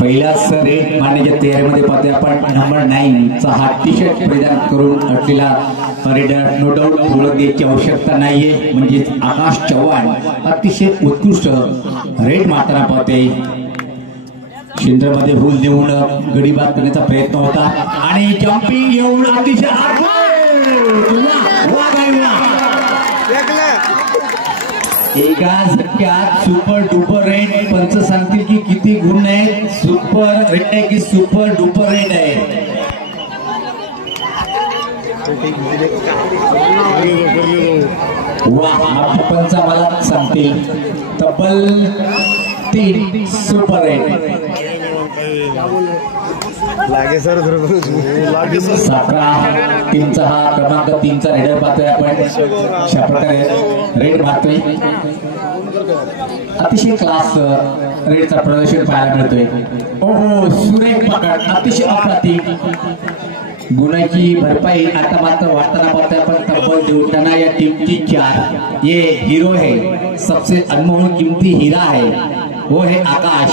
पहिलाच रेड मारण्याच्या तयारीमध्ये पाहतोय आपण नंबर 9 चा हा टी शर्ट परिधान करून असलेला रेडर नो डाऊट ओळख द्यायची आवश्यकता नाहीये म्हणजे आकाश चव्हाण अतिशय उत्कृष्ट रेड मारताना पाहतोय शिंद्रमध्ये हुल देऊन गडी बाद करण्याचा प्रयत्न होता आणि जम्पिंग येऊन अतिशय एका झटक्यात सुपर डुपर रेड पंच सांगतील की किती गुण आहेत सुपर रेड आहे की सुपर डुपर रेड आहे वा पंच मला सांगतील तब्बल 3 सुपर रेड साखरा टीमचा हा क्रमांक 3 चा रेडर पाहतोय आपण अशा प्रकारे रेड मारतोय अतिशय क्लास रेडचा प्रदर्शन पाहायला मिळतोय ओहो सुरेख पकड अतिशय अप्रतिम गुणाची भरपाई आता मात्र वाटताना पाहतोय आपण तब्बल देवताना या टीमची 4 ये हीरो है सबसे अनमोल किमती हीरा है वो है आकाश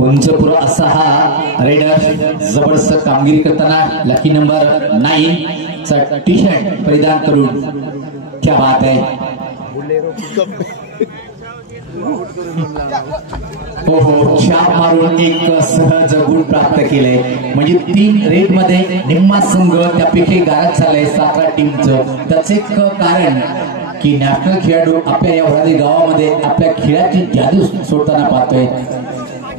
उंचपुर असा हा रेडर जबरदस्त कामगिरी करताना लकी नंबर 9 चा टी शर्ट परिधान करून क्या बात है हो छाप मारून एक सहज गुण प्राप्त केले म्हणजे 3 रेड मध्ये निम्मा संघ त्यापैकी गारद झालाय साखरा टीमचं त्याचे कारण की नॅशनल खेळाडू आपल्या या वडादी गावामध्ये आपल्या खेळाची जादू सोडताना पाहतोय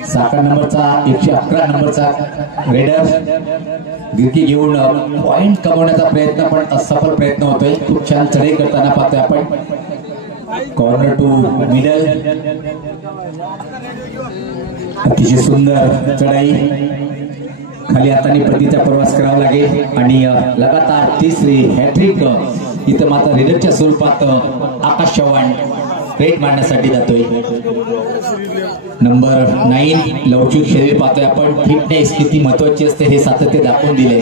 साखर नंबरचा 111 नंबरचा रेडर गिरकी घेऊन पॉइंट कमवण्याचा प्रयत्न पण असफल प्रयत्न होतोय खूप छान चढाई करताना पाहतोय आपण कॉर्नर टू मिडल अतिशय सुंदर चढाई खाली हाताने पतीचा प्रवास करावा लागेल आणि लगातार तिसरी हॅट्रिक इथं मात्र रेडरच्या स्वरूपात आकाश चव्हाण रेड मारण्यासाठी जातोय नंबर 9 लवचिक शरीर पाहतोय आपण फिटनेस किती महत्वाची असते हे सातत्य दाखवून दिले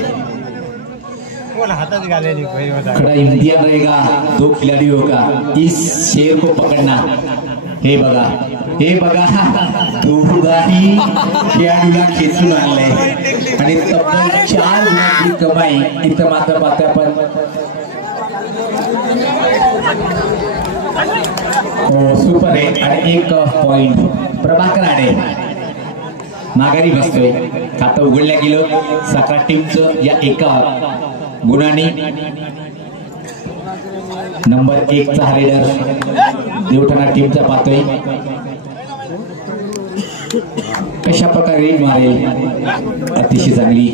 खड़ा इम्तिहान रहेगा 2 खिलाड़ी होगा इस शेर को पकड़ना हे बघा दोघाही खेळाडूला खेचून आणलंय आणि तब्बल 4 गुणांची कमाई इथं मात्र पाहतोय आपण सुपर आहे आणि 1 पॉइंट प्रभाकर आडे माघारी बसतोय खातं उघडल्या गेलं साखरा टीमचं या एका गुणाने नंबर 1 चा रेडर देवठाणा टीमचा पाहतोय कशा प्रकारे रेड मारेल अतिशय चांगली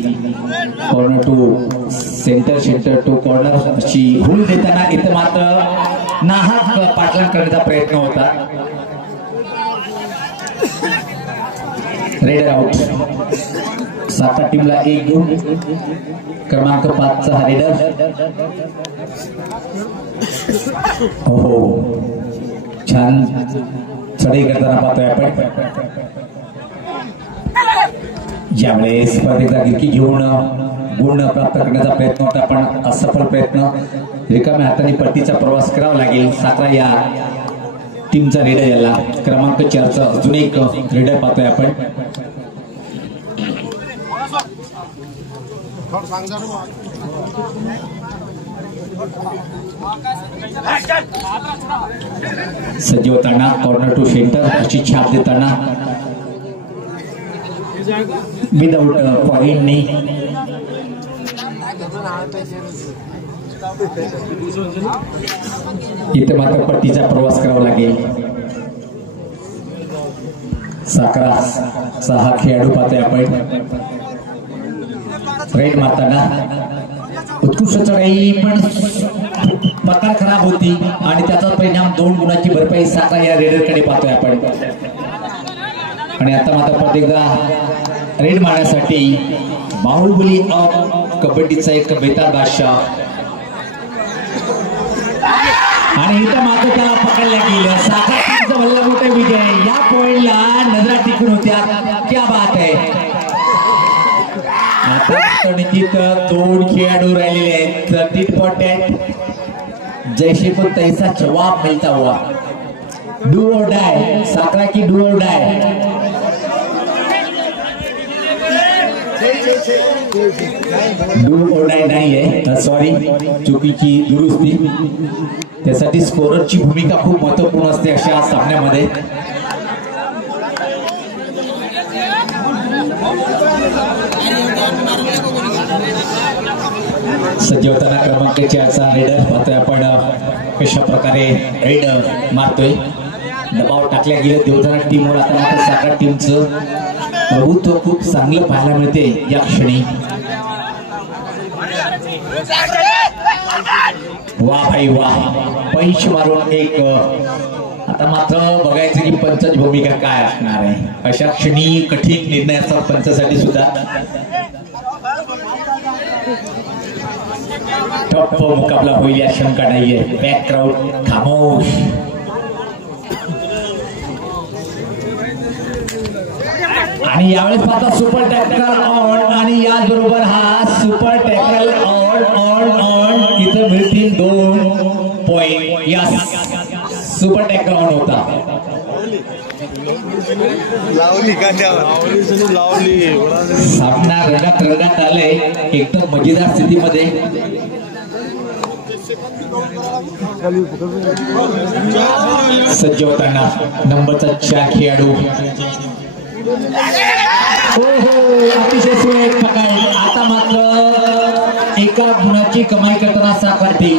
corner to centre to corner अशी हुल देताना इथं मात्र नाहक पाठलाग करण्याचा प्रयत्न होता रेडर आउट साखरा टीमला 1 गुण क्रमांक 5 चा हा रेडर हो छान चढाई करताना पाहतोय आपण ज्यावेळेस स्पर्धेचा गिरकी घेऊन गुण प्राप्त करण्याचा प्रयत्न होता पण असफल प्रयत्न रिकाम्या हाताने पट्टीचा प्रवास करावा लागेल साखरा या टीमचा रेडर याला क्रमांक 4 चा अजून एक रेडर पाहतोय आपण सजीवताना कॉर्नर टू सेंटर अशी छाप देताना विदाउट पॉइंटनी इथे मात्र पट्टीचा प्रवास करावा लागेल साखरा 6 खेळाडू पाहतोय आपण रेड मारताना उत्कृष्ट चढाई पण पकड खराब होती आणि त्याचा परिणाम 2 गुणांची भरपाई साखरा या रेडरकडे पाहतोय आपण आणि आता मात्र प्रत्येकदा रेड मारण्यासाठी बाहुबली ऑफ कबड्डीचा एक बेताल बादशाह आणि इथं मात्र त्याला पकडलं गेलं साखरा टीमचा भला मोठा विजय या पॉइंटला नजरा टिकून होत्या क्या बात आहे आता तिथं 2 खेळाडू राहिलेले आहेत इम्पॉर्टंट जैसे को तैसा जवाब मिलता हुआ डू और डाई साखरा की डू और डाई डू और डाय नाहीये, सॉरी चुकीची दुरुस्ती. त्यासाठी स्कोररची भूमिका खूप महत्त्वपूर्ण असते अशा सामन्यामध्ये. सज्ज होताना क्रमांक 4चा रेडर पाहतोय आपण कशा प्रकारे रेड मारतोय. दबाव टाकल्या गेले देवताना टीमवर. आता मात्र साखर टीमचं प्रभुत्व खूप चांगलं पाहायला मिळते या क्षणी. वा भाई वा, पैश मारून एक. आता मात्र बघायचं की पंचाची भूमिका काय असणार आहे. अशा क्षणी कठीण निर्णय असतात पंचासाठी सुद्धा. टप्प मुकाबला होईल या शंका नाहीये. बॅक क्राऊड खामोश. आणि यावेळेस पाहता सुपर टॅकल ऑन. आणि याचबरोबर हा सुपर टॅकल ऑन इथं मिळतील 2 पॉइंट. या सुपर टॅकल ऑन होता. सामना रंगात आलाय एकदम मजेदार स्थितीमध्ये. सज्ज होताना नंबरचा 4 खेळाडू. अतिशय सुरेख पकड. आता मात्र एका गुणाची कमाई करताना साखर टीम.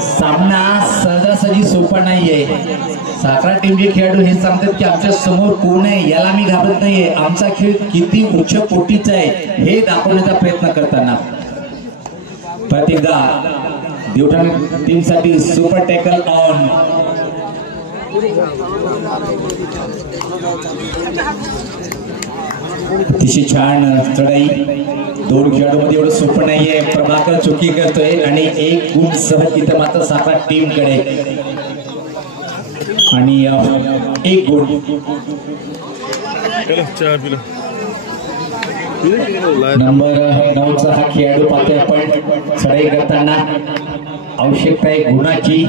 सामना सहजासहजी सोपा नाहीये. साखर टीमचे खेळाडू हे सांगतात की आमच्या समोर कोण आहे याला मी घाबरत नाहीये. आमचा खेळ किती उच्च कोटीचा आहे हे दाखवण्याचा प्रयत्न करताना परत एकदा देवठाण टीमसाठी सुपर टॅकल ऑन. अतिशय छान चढाई. 2 खेळाडूमध्ये एवढं सोपं नाहीये. प्रभाकर चुकी करतोय आणि 1 गुण सहज इथं मात्र साखर टीम कडे. आणि 1 गुण. नंबर 9चा हा खेळाडू पाहतोय आपण चढाई करताना. आवश्यकता आहे गुणाची.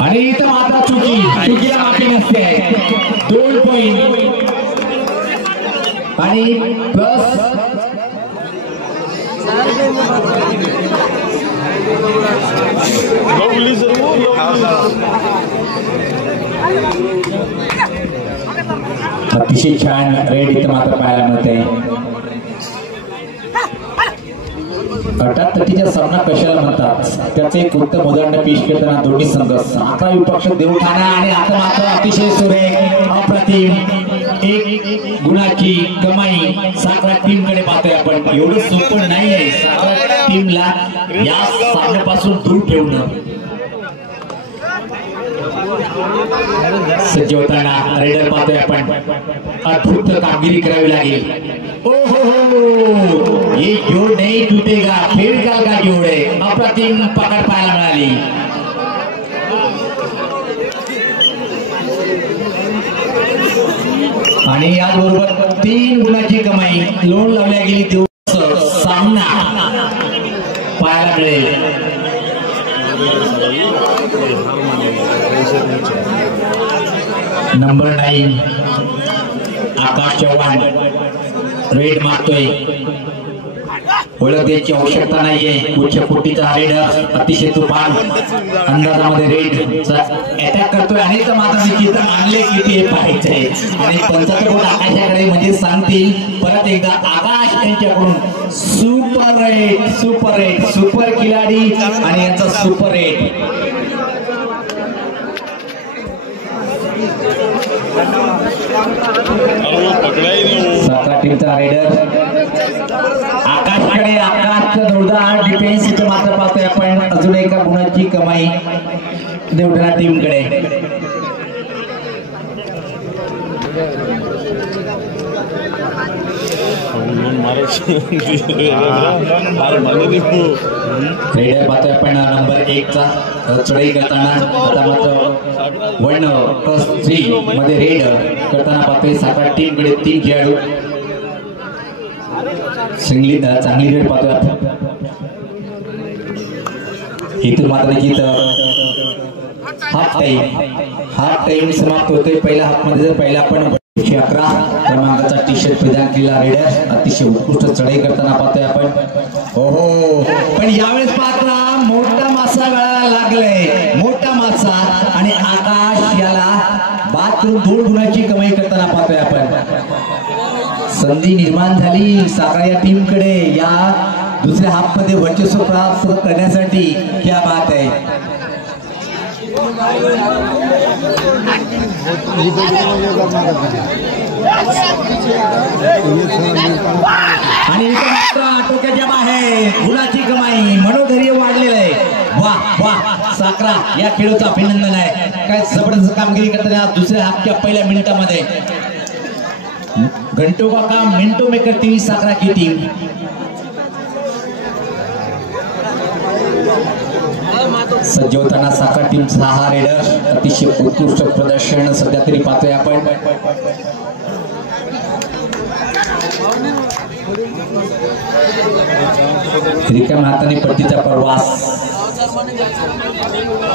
आणि इथं मात्र चुकीला माफी नसते. 2 पॉइंट. आणि प्लस अतिशय छान रेड इथं मात्र पाहायला मिळते. तटीचा सामना कशाला म्हणतात त्याचं एक उत्तम उदाहरण पेश करताना दोन्ही संघ. साखर विपक्ष देवठाणा. आणि आता मात्र अतिशय सुरेख अप्रतिम 1 गुणाची कमाई साखर टीम कडे पाहतोय आपण. एवढं सोपं नाहीये साखर टीमला या सामन्यापासून दूर ठेवणं. सज्ज होताना रायडर पाहतोय आपण. अद्भुत कामगिरी करावी लागेल. ओहो, ये जोड नाही तुटेगा. फिर काल का जोड आहे. अप्रतिम पकड पाहायला मिळाली. आणि याचबरोबर 3 गुणाची कमाई लोन लावल्या गेली. दिवस सामना पाहायला मिळेल. नंबर 9 आकाश चव्हाण रेड मारतोय. ओळख द्यायची आवश्यकता नाहीये. उच्च कोटीचा रेडर अतिशय तुफान अंदाजामध्ये रेडचा अटॅक करतोय. आणि तर मात्र निश्चित आणले किती हे पाहायचंय. आणि पंचाचं बोट आकाशाकडे म्हणजे सांगतील परत एकदा आकाश यांच्याकडून सुपर खिलाडी आणि यांचा सुपर रेड. साखर टीमचा रेडर आकाशकडे. आकाशचा जोरदार डिफेन्स इथं मात्र पाहतोय आपण. अजून एका गुणाची कमाई देवठाणा टीमकडे. रेडर पाहतोय आपण नंबर 1चा चढाई करताना. आता मात्र 1+3 मध्ये रेड करताना पाहतोय साखर टीम कडे 3 खेळाडू. चांगली रेड पाहतोय आपण. इथून मात्र गीत हाफ टाइम समाप्त होतोय। पहिल्या हाफ मध्ये जर पहिला आपण 11 क्रमांकाचा टी शर्ट परिधान केलेला रेडर अतिशय उत्कृष्ट चढाई करताना पाहतोय आपण। हो पण यावेळेस पाहता मोठा मासा गळाला लागलाय, मोठा मासा, आणि आकाश याला बाथरूम धूळ गुणाची कमाई करताना पाहतोय आपण। संधी निर्माण झाली साखरा या टीम कडे या दुसऱ्या हाफ मध्ये वर्चस्व प्राप्त करण्यासाठी। क्या बात आहे। आणि टोक्याच्या बाहेर गुणाची कमाई, मनोधैर्य वाढलेलं आहे। वाह वाह साखरा या खेळाचं अभिनंदन आहे। काय जबरदस्त कामगिरी करताना दुसऱ्या हाफच्या पहिल्या मिनिटामध्ये घंटों का काम मिनटों में करती हुई साखरा की टीम। सज्ज होताना साखरा टीमचा हा रेडर अतिशय उत्कृष्ट प्रदर्शन सध्या तरी पाहतोय आपण। रिकाम्या हाताने पट्टीचा प्रवास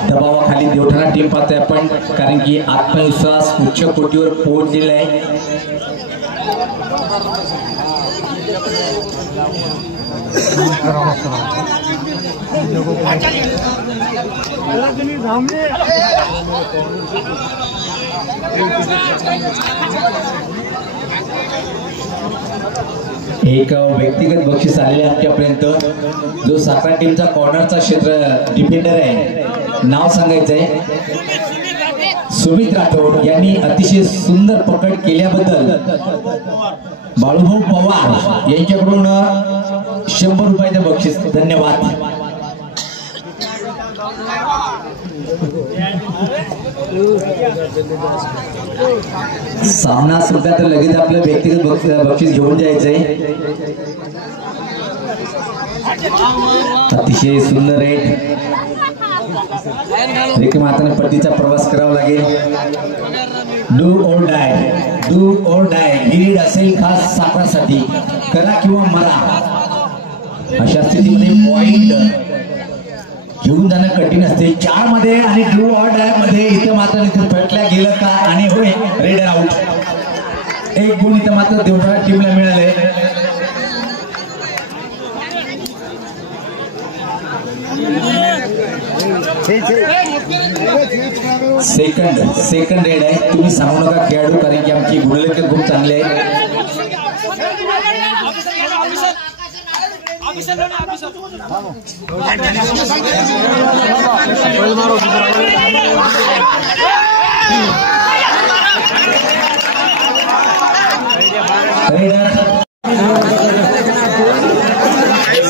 दबावाखाली देवठाणा टीम पाहतोय आपण, कारण की आत्मविश्वास उच्च कोटीवर पोहोचलेला आहे। एक व्यक्तिगत बक्षीस आलेले आमच्यापर्यंत, जो साखरा टीमचा कॉर्नरचा क्षेत्र डिफेंडर आहे, नाव सांगायचंय सुमित राठोड यांनी अतिशय सुंदर पकड केल्याबद्दल बाळूभाऊ पवार यांच्याकडून 100 रुपयाचं बक्षीस। धन्यवाद। सामना सुद्धा तर लगेच आपलं व्यक्तिगत बक्षीस घेऊन जायचंय। अतिशय सुंदर रेट रिकाम्या हाताने पट्टीचा प्रवास करावा लागेल। डू और डाय ही रीड असेल खास साखरासाठी, करा किंवा मरा अशा स्थितीमध्ये पॉइंट घेऊन जाणं कठीण असते। 4 मध्ये आणि डू और डाय मध्ये इथं मात्र इथे फटल्या गेलं का, आणि होय रेडर आउट। 1 गुण इथं मात्र देवठाणा टीमला मिळाले। सेकंड रेड आहे, तुम्ही सांगू नका खेळाडू, कारण की आमची गुणलेखन खूप चांगले आहे।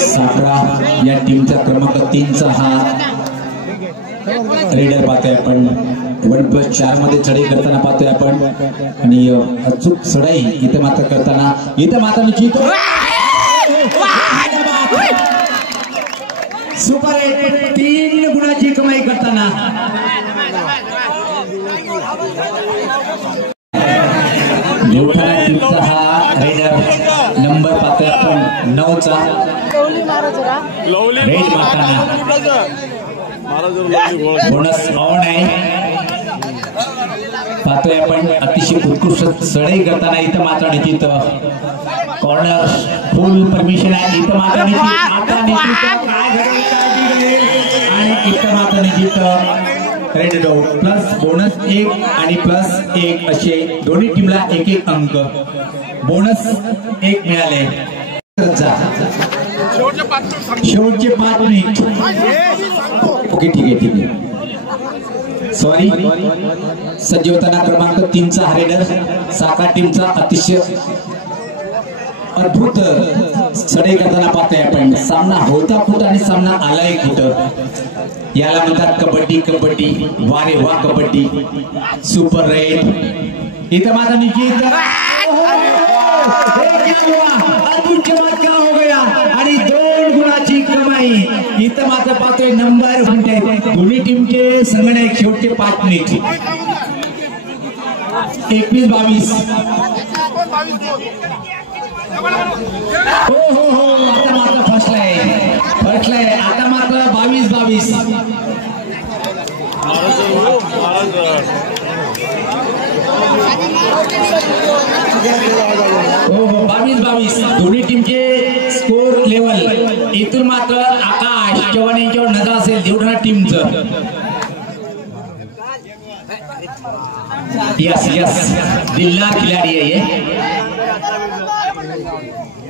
साखरा या टीमचा क्रमांक 3चा हा रेडर पाहतोय आपण। 1+4 मध्ये चढाई करताना पाहतोय आपण, आणि अचूक चढाई इथे मात्र करताना निश्चित सुपर 3 गुणाची कमाई करताना देवठाणा टीमचा हा रेडर नंबर पाहतोय आपण 9चा रेड मारताना बोनस ऑन आहे। पाहतोय आपण अतिशय उत्कृष्ट चढाई करताना इथं मात्र निश्चित कॉर्नर फुल परमिशन आहे। इथं मात्र आणि इथं मात्र निश्चित रेड डो प्लस बोनस 1 आणि +1 असे दोन्ही टीमला 1-1 अंक, बोनस 1 मिळाले। शेवटचे 5 मिनिट। ओके ठीक आहे सॉरी। सज्ज होताना क्रमांक 3चा हा रेडर साखरा टीमचा अतिशय अद्भुत चढाई करताना पाहतोय आपण। सामना होता कुठं आणि सामना आलाय कुठं, याला म्हणतात कबड्डी। वारे वा कबड्डी सुपर रेड। इथं माझा निश्चित अद्भुत चमत्कार हो गया, आणि 2 गुणाची कमाई इथं मात्र पाहतोय नंबर दोन्ही टीमचे संगणक। शेवटचे 5 मिनिट 21-22। हो आता मात्र फसलाय आता मात्र 22-22। हो हो 22-22 दोन्ही टीमचे स्कोर लेवल इथून मात्र आकाश चव्हाण यांच्यावर नजर असेल देवठाणा टीमचं. यस यस दिलदार खिलाडी आहे ये.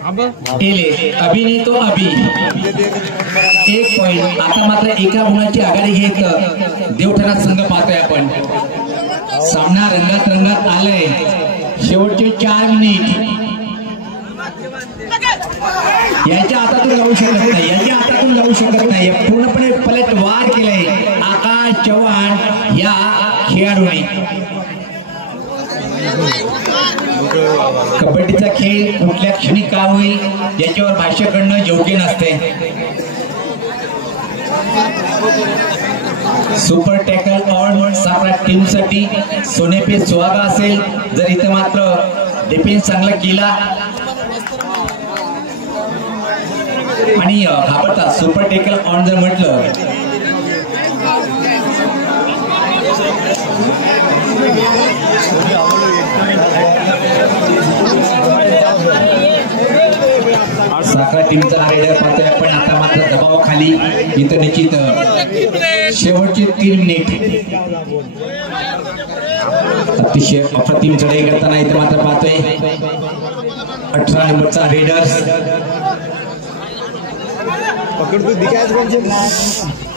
अभी नहीं तो अभी 1 पॉइंट. आता मात्र एका गुणाची आघाडी घेत देवठाणा संघ पाहतोय आपण. सामना रंगात रंगात आलाय. शेवटचे 4 मिनिट याच्या हातातून लावू शकत नाही, याच्या हातातून लावू शकत नाही. पूर्णपणे पलटवार केलाय आकाश चव्हाण या खेळाडूने. कबड्डीचा खेळ कुठल्या क्षणी का होईल याच्यावर भाष्य करणं योग्य नसते. सुपर टॅकल ऑन सारा टीम साठी सोने पे सुहागा असेल. जर इथं मात्र डिफेन्स चांगला केला आणि घाबरता सुपर टॅकल ऑन जर म्हटलं साखरा टीमचा रायडर पाहतोय आपण. आता मात्र दबावाखाली इथं निश्चित शेवटचे 3 मिनिट अतिशय अप्रतिम चढाई करताना इथं मात्र पाहतोय 18 नंबरचा रेडर्स.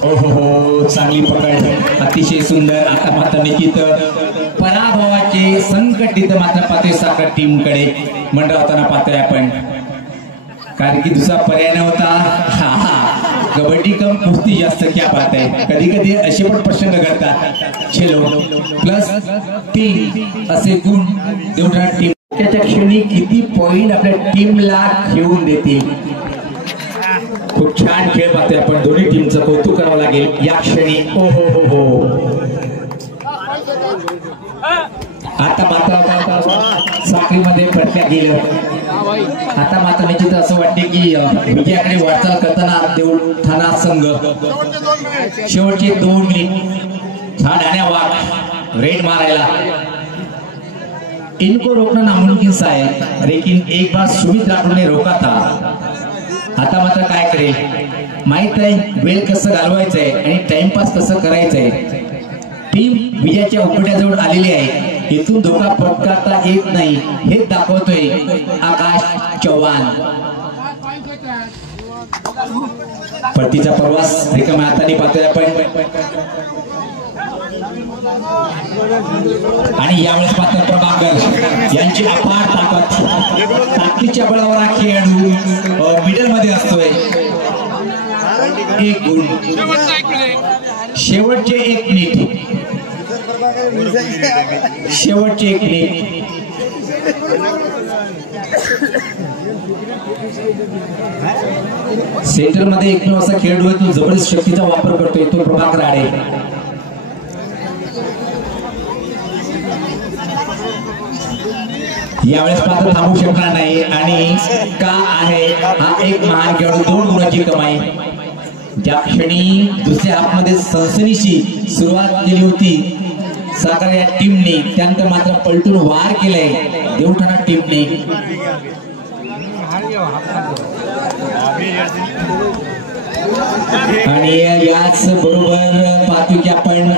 हो चांगली पकड अतिशय सुंदर. आता मात्र निश्चित पराभवाचे संकट इथं मात्र पाहतोय साखर टीम कडे मंडळाताना पाहतोय आपण. कारण की दुसरा पर्याय नव्हता. कबड्डी कम कुस्ती जास्त क्या बात आहे. कधी कधी असे पण प्रसंग घडतात. चलो +3 असे गुण देवठाणा टीम त्याच्या क्षणी किती पॉइंट आपल्या टीमला खेळून देतील. खूप छान खेळ पाहतोय आपण. दोन्ही टीमचं कौतुक करावं लागेल या क्षणी. हो हो हो हो आता मात्र साखरीमध्ये फटक्या गेलं. आता मात्र निश्चित असं वाटते की विजयाकडे वाटचाल करताना देवठाणा संघ. शेवटचे 2 मिनिट छान आण्या वाघ रेड मारायला. इनको रोकना नामुमकिन सा है लेकिन एक बार सुमित राठोड ने रोका था. आता मात्र काय करेल माहित आहे वेळ कसं घालवायचंय आणि टाइमपास कसं करायचंय. टीम विजयाच्या उकड्याजवळ आलेली आहे. इथून धोका पत्करता येत नाही हे दाखवतोय आकाश चव्हाण. परतीचा प्रवास रिकाम्या हाताने पाहतोय आपण. आणि यावेळेस मात्र प्रभाकर यांची अपार ताकदीच्या बळावर हा खेळाडू मिडल मध्ये असतोय. 1 गुण. शेवटचे 1 मिनिट. शेवटचे 1 मिनिट. सेंटर मध्ये एक असा खेळाडू आहे तो जबरदस्त शक्तीचा वापर करतोय तो प्रभाकर आडे. यावेळेस मात्र थांबू शकणार नाही. आणि का आहे हा एक महान खेळाडू 2 गुणाची कमाई. ज्या क्षणी दुसऱ्या हाफमध्ये सनसनीची सुरुवात केली होती साखर या टीमने त्यानंतर मात्र पलटून वार केलाय देवठाणा टीमने. आणि याच बरोबर पाहतो की आपण